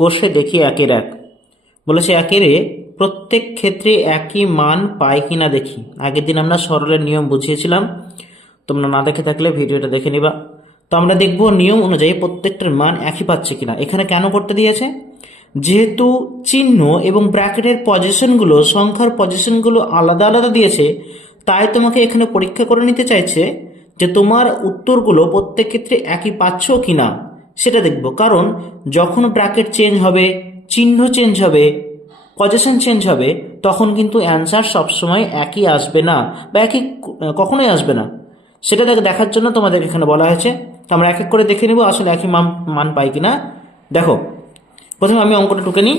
কোষে দেখি একের এক। বলেছে একের এ প্রত্যেক ক্ষেত্রে একই মান পায় কিনা দেখি। আগের দিন আমরা সরলের নিয়ম বুঝিয়েছিলাম, তোমরা না দেখে থাকলে ভিডিওটা দেখে নিবা। তো আমরা দেখব নিয়ম অনুযায়ী প্রত্যেকটার মান একই পাচ্ছে কিনা। এখানে কেন করতে দিয়েছে? যেহেতু চিহ্ন এবং ব্র্যাকেটের পজিশনগুলো, সংখ্যার পজিশনগুলো আলাদা আলাদা দিয়েছে, তাই তোমাকে এখানে পরীক্ষা করে নিতে চাইছে যে তোমার উত্তরগুলো প্রত্যেক ক্ষেত্রে একই পাচ্ছ কিনা সেটা দেখব। কারণ যখন ব্র্যাকেট চেঞ্জ হবে, চিহ্ন চেঞ্জ হবে, পজিশন চেঞ্জ হবে, তখন কিন্তু অ্যান্সার সবসময় একই আসবে না, বা একই কখনোই আসবে না। সেটা দেখার জন্য তোমাদের এখানে বলা হয়েছে। তো আমরা এক এক করে দেখে নিব আসলে একই মান পাই কিনা। দেখো, প্রথমে আমি অঙ্কটা টুকে নিই।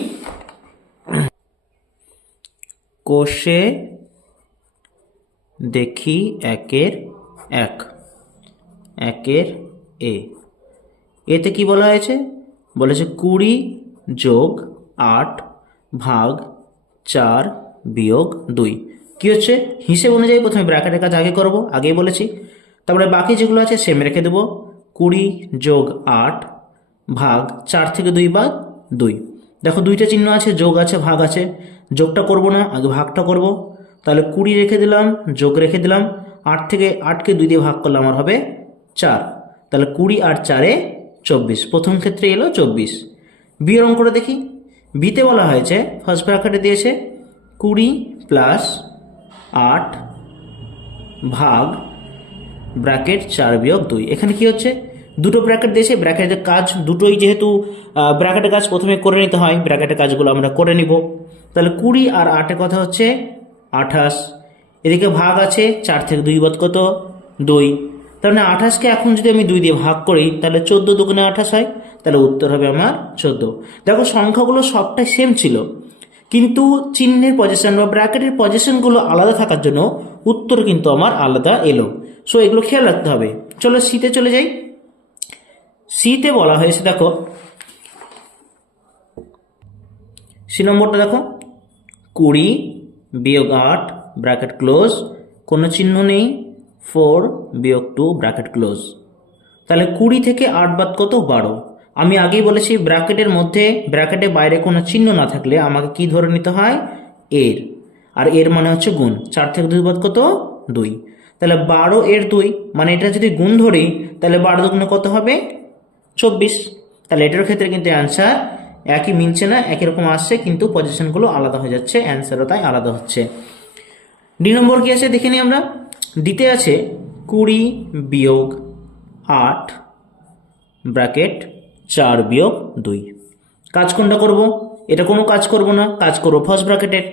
কোষে দেখি একের এক, একের এ। এতে কি বলা হয়েছে? বলেছে 20 যোগ 8 ভাগ 4 বিয়োগ 2। কি হচ্ছে? হিসেব অনুযায়ী প্রথমে ব্র্যাকেটের কাজ আগে করব, আগেই বলেছি। তারপরে বাকি যেগুলো আছে সেম রেখে দেবো। 20 যোগ 8 ভাগ 4 থেকে 2 বাদ 2। দেখো দুইটা চিহ্ন আছে, যোগ আছে ভাগ আছে। যোগটা করব না, আগে ভাগটা করব। তাহলে 20 রেখে দিলাম, যোগ রেখে দিলাম। 8কে 2 দিয়ে ভাগ করলে আমার হবে 4। তাহলে 20 আর 4-এ 24। প্রথম ক্ষেত্রে এলো 24। বিয়ের অঙ্কটা দেখি। বিতে বলা হয়েছে, ফার্স্ট ব্র্যাকেটে দিয়েছে 20 প্লাস 8 ভাগ ব্র্যাকেট 4 বিয়োগ 2। এখানে কি হচ্ছে? দুটো ব্র্যাকেট দিয়েছে, ব্র্যাকেটের কাজ দুটোই, যেহেতু ব্র্যাকেটের কাজ প্রথমে করে নিতে হয়, ব্র্যাকেটের কাজগুলো আমরা করে নিব। তাহলে 20 আর 8-এর কথা হচ্ছে 28। এদিকে ভাগ আছে, 4 থেকে 2 বাদ কত? 2। তার মানে 28কে এখন যদি আমি 2 দিয়ে ভাগ করি তাহলে 14 দুগুণে 28 হয়। তাহলে উত্তর হবে আমার 14। দেখো সংখ্যাগুলো সবটাই সেম ছিল, কিন্তু চিহ্নের পজিশন বা ব্র্যাকেটের পজিশনগুলো আলাদা থাকার জন্য উত্তর কিন্তু আমার আলাদা এলো। সো এগুলো খেয়াল রাখতে হবে। চলো সিতে চলে যাই। সিতে বলা হয়েছে, দেখো সি নম্বরটা দেখো, 20 বিয়োগ 8 ব্র্যাকেট ক্লোজ, কোনো চিহ্ন নেই, 4 বিয়োগ 2 ব্র্যাকেট ক্লোজ। তাহলে 20 থেকে 8 বাদ কত? 12। আমি আগেই বলেছি ব্র্যাকেটের মধ্যে, ব্র্যাকেটের বাইরে কোনো চিহ্ন না থাকলে আমাকে কি ধরে নিতে হয়? এর। আর এর মানে হচ্ছে গুণ। 4 থেকে 2 বাদ কত? 2। তাহলে 12 এর 2, মানে এটা যদি গুণ ধরি তাহলে 12 দুগুণে কত হবে? 24। তাহলে এটার ক্ষেত্রে কিন্তু অ্যান্সার একই মিলছে না, একই রকম আসছে, কিন্তু পজিশনগুলো আলাদা হয়ে যাচ্ছে, অ্যান্সারও তাই আলাদা হচ্ছে। ডি নম্বর কি আছে দেখে নিই আমরা। দিতে আছে 20 বিয়োগ 8 ব্র্যাকেট 4 বিয়োগ 2। কাজ কোনটা করব? এটা কোনো কাজ করব না, কাজ করব ফার্স্ট ব্র্যাকেটের।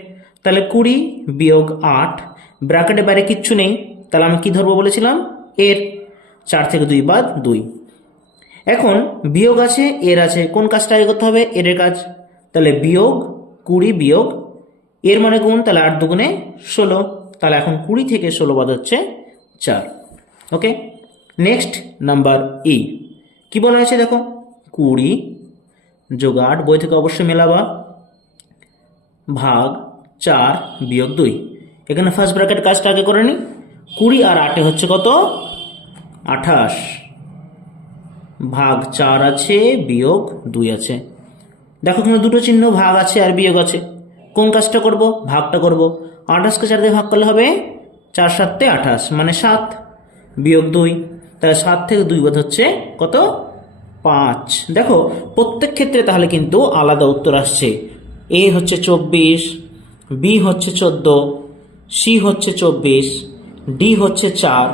তাহলে 20 বিয়োগ 8 ব্র্যাকেটের বাইরে কিচ্ছু নেই, তাহলে আমি কি ধরবো বলেছিলাম? এর। 4 থেকে 2 বাদ 2। এখন বিয়োগ আছে, এর আছে, কোন কাজটা আগে করতে হবে? এর কাজ। তাহলে বিয়োগ 20 বিয়োগ এর মানে গুণ, তাহলে 8 দুগুণে 16। তাহলে এখন 20 থেকে 16 বাদ হচ্ছে 4। ওকে, নেক্সট নাম্বার ই। কি বলা হয়েছে দেখো, 20 যোগ 8, বই থেকে অবশ্যই মেলাবা, ভাগ 4 বিয়োগ 2। এখানে ফার্স্ট ব্র্যাকেট কাজটা আগে করে নিই। 20 আর 8 হচ্ছে কত? 28 ভাগ 4 আছে বিয়োগ 2 আছে। দেখো এখানে দুটো চিহ্ন, ভাগ আছে আর বিয়োগ আছে। কোন কাজটা করব? ভাগটা করব। 28কে 4 দিয়ে ভাগ করলে হবে 4 7 28, মানে 7 বিয়োগ 2। তাহলে 7 থেকে 2 বাদ হচ্ছে কত? 5। দেখো প্রত্যেক ক্ষেত্রে তাহলে কিন্তু আলাদা উত্তর আসছে। এ হচ্ছে 24, বি হচ্ছে 14, সি হচ্ছে 24, ডি হচ্ছে 4,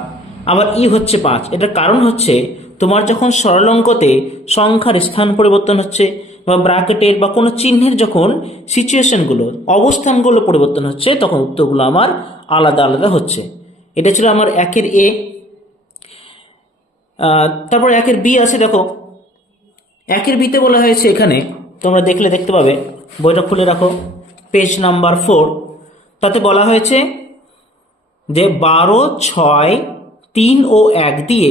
আবার ই হচ্ছে 5। এটার কারণ হচ্ছে তোমার যখন সরল অঙ্কতে সংখ্যার স্থান পরিবর্তন হচ্ছে, বা ব্র্যাকেটের বা কোনো চিহ্নের যখন সিচুয়েশনগুলো, অবস্থানগুলো পরিবর্তন হচ্ছে, তখন উত্তরগুলো আমার আলাদা আলাদা হচ্ছে। এটা ছিল আমার একের এ। তারপর একের বি আছে। দেখো একের বিতে বলা হয়েছে, এখানে তোমরা দেখতে পাবে, বইটা খুলে রাখো, পেজ নাম্বার 4। তাতে বলা হয়েছে যে 12, 6, 3 ও 1 দিয়ে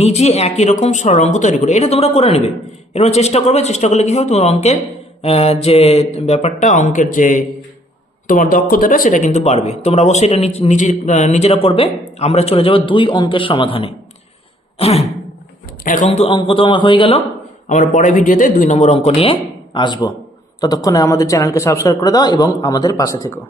নিজে একই রকম সরল অঙ্ক তৈরি করে। এটা তোমরা করে নেবে, এরকম চেষ্টা করবে। চেষ্টা করলে কি হবে, তোমার অঙ্কের যে ব্যাপারটা, অঙ্কের যে তোমার দক্ষতাটা, সেটা কিন্তু বাড়বে। তোমরা অবশ্যই এটা নিজেরা করবে। আমরা চলে যাব 2 অঙ্কের সমাধানে। এখন তো অঙ্ক তো আমার হয়ে গেল, আমরা পরের ভিডিওতে 2 নম্বর অঙ্ক নিয়ে আসবো। ততক্ষণে আমাদের চ্যানেলকে সাবস্ক্রাইব করে দাও এবং আমাদের পাশে থেকো।